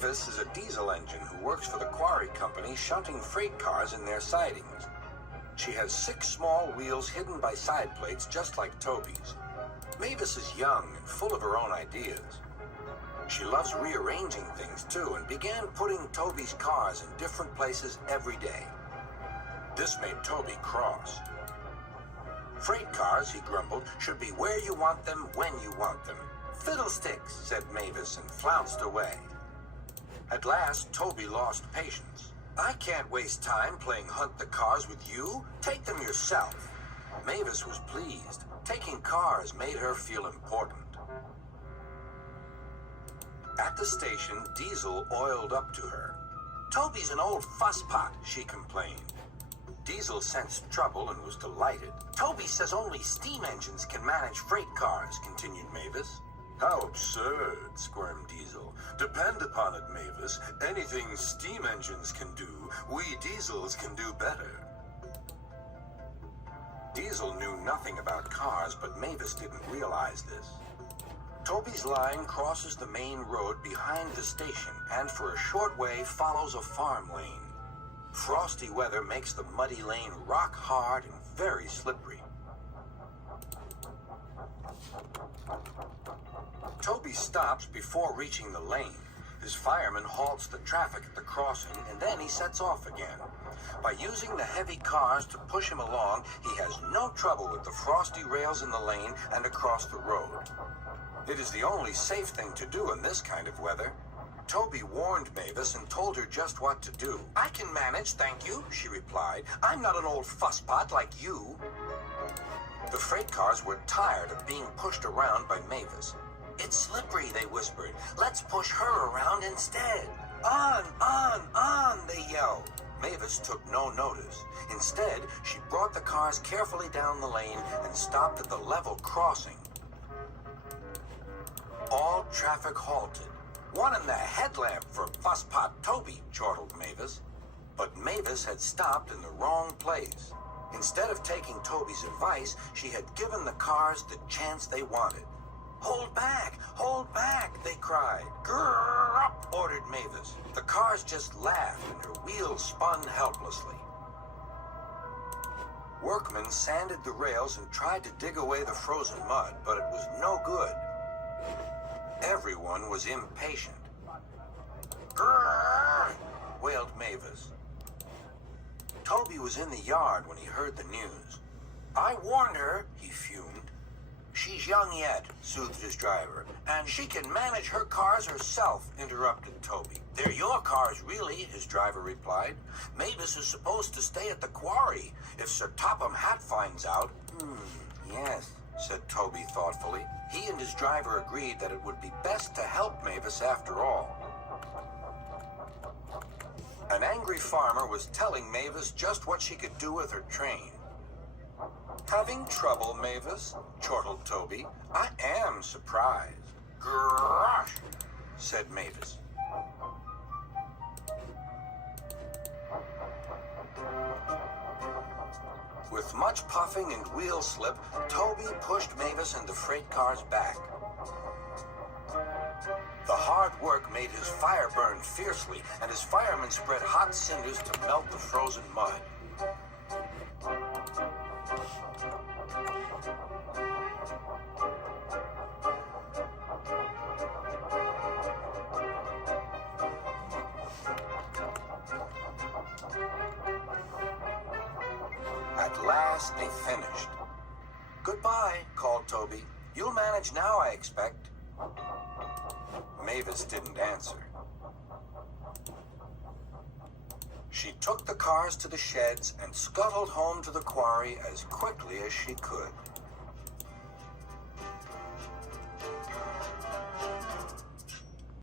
Mavis is a diesel engine who works for the Quarry company shunting freight cars in their sidings. She has 6 small wheels hidden by side plates just like Toby's. Mavis is young and full of her own ideas. She loves rearranging things too and began putting Toby's cars in different places every day. This made Toby cross. Freight cars, he grumbled, should be where you want them when you want them. Fiddlesticks, said Mavis and flounced away. At last, Toby lost patience. I can't waste time playing hunt the cars with you. Take them yourself. Mavis was pleased. Taking cars made her feel important. At the station, Diesel oiled up to her. Toby's an old fusspot, she complained. Diesel sensed trouble and was delighted. Toby says only steam engines can manage freight cars, continued Mavis. How absurd, squirmed Diesel. Depend upon it, Mavis. Anything steam engines can do, we diesels can do better. Diesel knew nothing about cars, but Mavis didn't realize this. Toby's line crosses the main road behind the station and for a short way follows a farm lane. Frosty weather makes the muddy lane rock hard and very slippery. Toby stops before reaching the lane. His fireman halts the traffic at the crossing, and then he sets off again. By using the heavy cars to push him along, he has no trouble with the frosty rails in the lane and across the road. It is the only safe thing to do in this kind of weather. Toby warned Mavis and told her just what to do. I can manage, thank you, she replied. I'm not an old fusspot like you. The freight cars were tired of being pushed around by Mavis. It's slippery, they whispered. Let's push her around instead. On, they yelled. Mavis took no notice. Instead, she brought the cars carefully down the lane and stopped at the level crossing. All traffic halted. One in the headlamp for fusspot Toby, chortled Mavis. But Mavis had stopped in the wrong place. Instead of taking Toby's advice, she had given the cars the chance they wanted. Hold back, they cried. Grrr up, ordered Mavis. The cars just laughed and her wheels spun helplessly. Workmen sanded the rails and tried to dig away the frozen mud, but it was no good. Everyone was impatient. Grrr, wailed Mavis. Toby was in the yard when he heard the news. I warned her, he fumed. She's young yet, soothed his driver, and she can manage her cars herself, interrupted Toby. They're your cars, really, his driver replied. Mavis is supposed to stay at the quarry. If Sir Topham Hatt finds out... Yes, said Toby thoughtfully. He and his driver agreed that it would be best to help Mavis after all. An angry farmer was telling Mavis just what she could do with her train. Having trouble, Mavis? Chortled Toby. I am surprised. Gosh, said Mavis. With much puffing and wheel slip, Toby pushed Mavis and the freight cars back. The hard work made his fire burn fiercely, and his firemen spread hot cinders to melt the frozen mud. At last, they finished. Goodbye, called Toby. You'll manage now, I expect. Mavis didn't answer. She took the cars to the sheds and scuttled home to the quarry as quickly as she could.